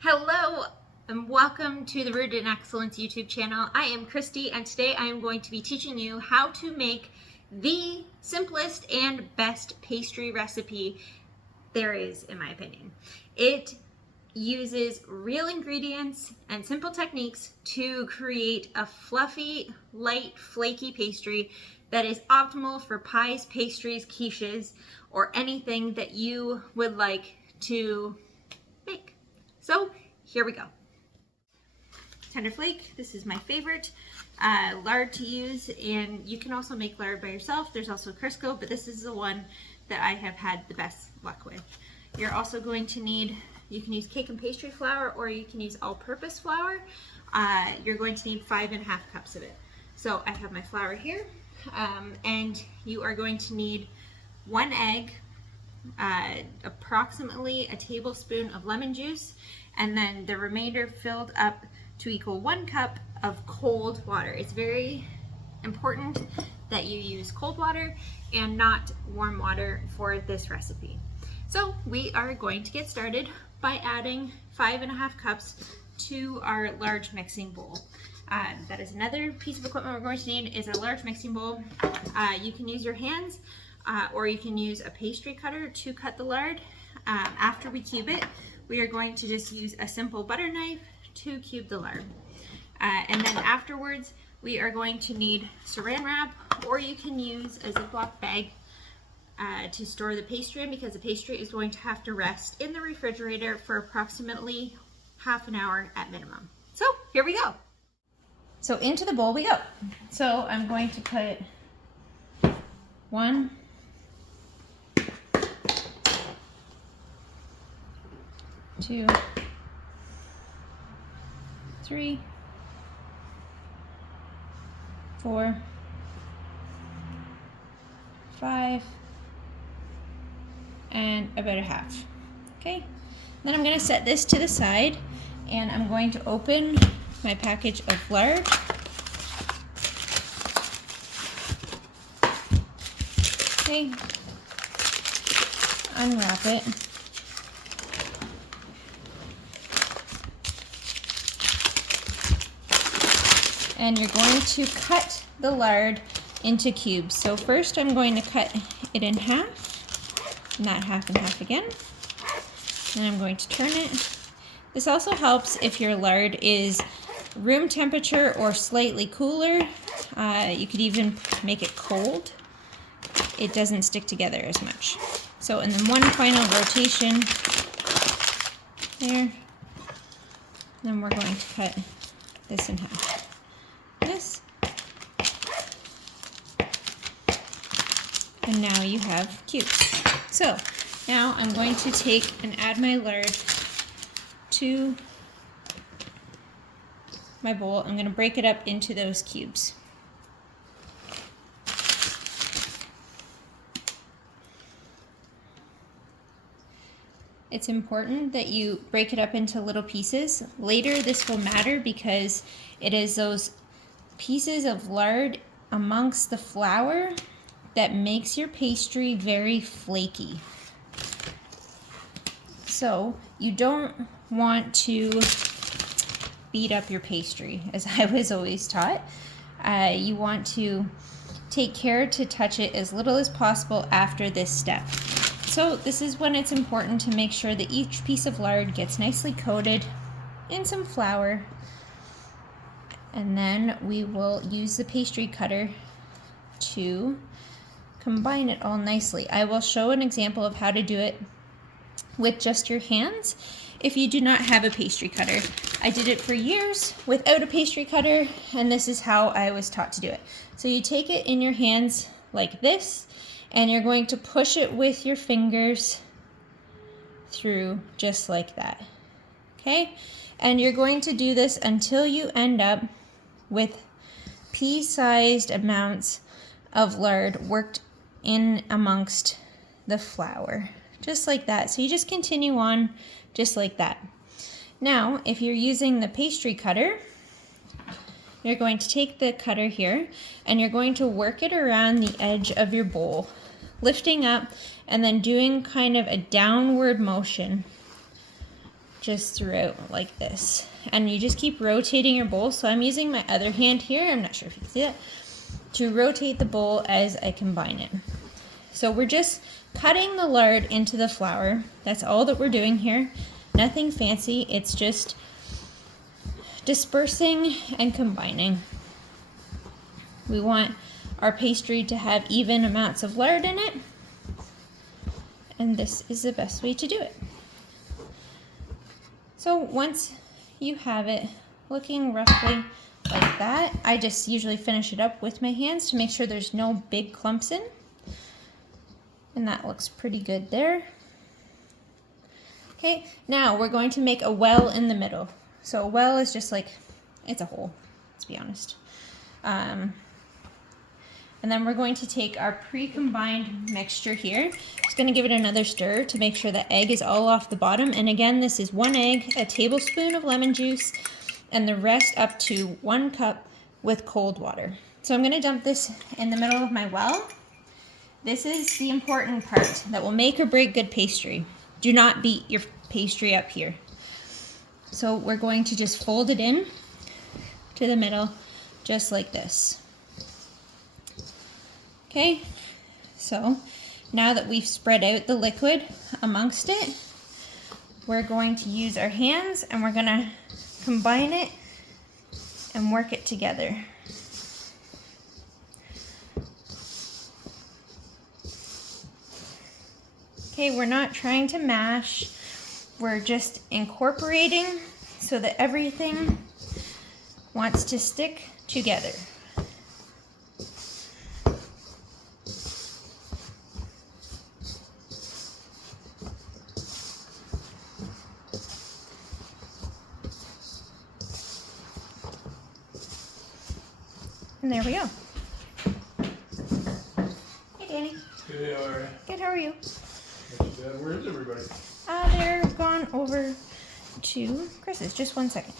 Hello and welcome to the Rooted in Excellence YouTube channel. I am Christy and today I am going to be teaching you how to make the simplest and best pastry recipe there is, in my opinion. It uses real ingredients and simple techniques to create a fluffy, light, flaky pastry that is optimal for pies, pastries, quiches, or anything that you would like to make. So here we go. Tender flake, this is my favorite lard to use, and you can also make lard by yourself. There's also Crisco, but this is the one that I have had the best luck with. You're also going to need, you can use cake and pastry flour or you can use all-purpose flour. You're going to need 5½ cups of it. So I have my flour here, and you are going to need 1 egg, approximately a tablespoon of lemon juice, and then the remainder filled up to equal 1 cup of cold water. It's very important that you use cold water and not warm water for this recipe. So we are going to get started by adding 5½ cups to our large mixing bowl. That is another piece of equipment we're going to need is a large mixing bowl. You can use your hands or you can use a pastry cutter to cut the lard. After we cube it, we are going to just use a simple butter knife to cube the lard. And then afterwards, we are going to need saran wrap, or you can use a ziplock bag to store the pastry in, because the pastry is going to have to rest in the refrigerator for approximately ½ hour at minimum. So here we go. So into the bowl we go. So I'm going to put 1, 2, 3, 4, 5, and about ½ Okay, then I'm going to set this to the side and I'm going to open my package of lard. Okay, unwrap it. And you're going to cut the lard into cubes. So first I'm going to cut it in half, and that half and half again. And I'm going to turn it. This also helps if your lard is room temperature or slightly cooler. You could even make it cold. It doesn't stick together as much. So, and then one final rotation there. Then we're going to cut this in half. And now you have cubes. So now I'm going to take and add my lard to my bowl. I'm going to break it up into those cubes. It's important that you break it up into little pieces. Later this will matter because it is those pieces of lard amongst the flour that makes your pastry very flaky. So you don't want to beat up your pastry, as I was always taught. You want to take care to touch it as little as possible after this step. So this is when it's important to make sure that each piece of lard gets nicely coated in some flour. And then we will use the pastry cutter to combine it all nicely. I will show an example of how to do it with just your hands if you do not have a pastry cutter. I did it for years without a pastry cutter, and this is how I was taught to do it. So you take it in your hands like this, and you're going to push it with your fingers through just like that. Okay? And you're going to do this until you end up with pea-sized amounts of lard worked in amongst the flour, just like that. So you just continue on just like that. Now, if you're using the pastry cutter, you're going to take the cutter here and you're going to work it around the edge of your bowl, lifting up and then doing kind of a downward motion just throughout like this. And you just keep rotating your bowl. So I'm using my other hand here, I'm not sure if you can see that, to rotate the bowl as I combine it. So we're just cutting the lard into the flour. That's all that we're doing here. Nothing fancy, it's just dispersing and combining. We want our pastry to have even amounts of lard in it, and this is the best way to do it. So once you have it looking roughly like that, I just usually finish it up with my hands to make sure there's no big clumps in. And that looks pretty good there. Okay, now we're going to make a well in the middle. So a well is just like, it's a hole, let's be honest. And then we're going to take our pre-combined mixture here. Just gonna give it another stir to make sure the egg is all off the bottom. And again, this is 1 egg, a tablespoon of lemon juice, and the rest up to 1 cup with cold water. So I'm gonna dump this in the middle of my well. This is the important part that will make or break good pastry. Do not beat your pastry up here. So we're going to just fold it in to the middle, just like this. Okay, so now that we've spread out the liquid amongst it, we're going to use our hands and we're gonna combine it and work it together. Okay, we're not trying to mash, we're just incorporating so that everything wants to stick together. And there we go. Hey, Danny. Good, all right. Good, how are you? Not too bad. Where is everybody? They're gone over to Chris's. Just 1 second.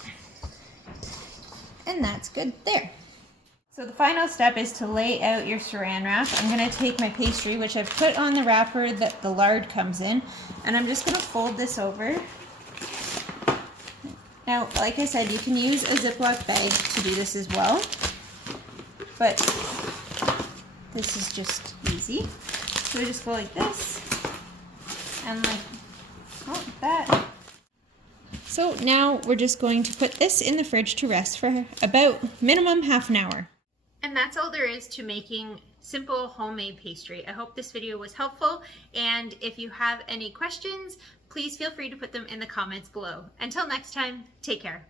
And that's good there. So the final step is to lay out your saran wrap. I'm going to take my pastry, which I've put on the wrapper that the lard comes in, and I'm just going to fold this over. Now, like I said, you can use a Ziploc bag to do this as well, but this is just easy. So we just go like this, and like that. So now we're just going to put this in the fridge to rest for about minimum half an hour. And that's all there is to making simple homemade pastry. I hope this video was helpful, and if you have any questions, please feel free to put them in the comments below. Until next time, take care.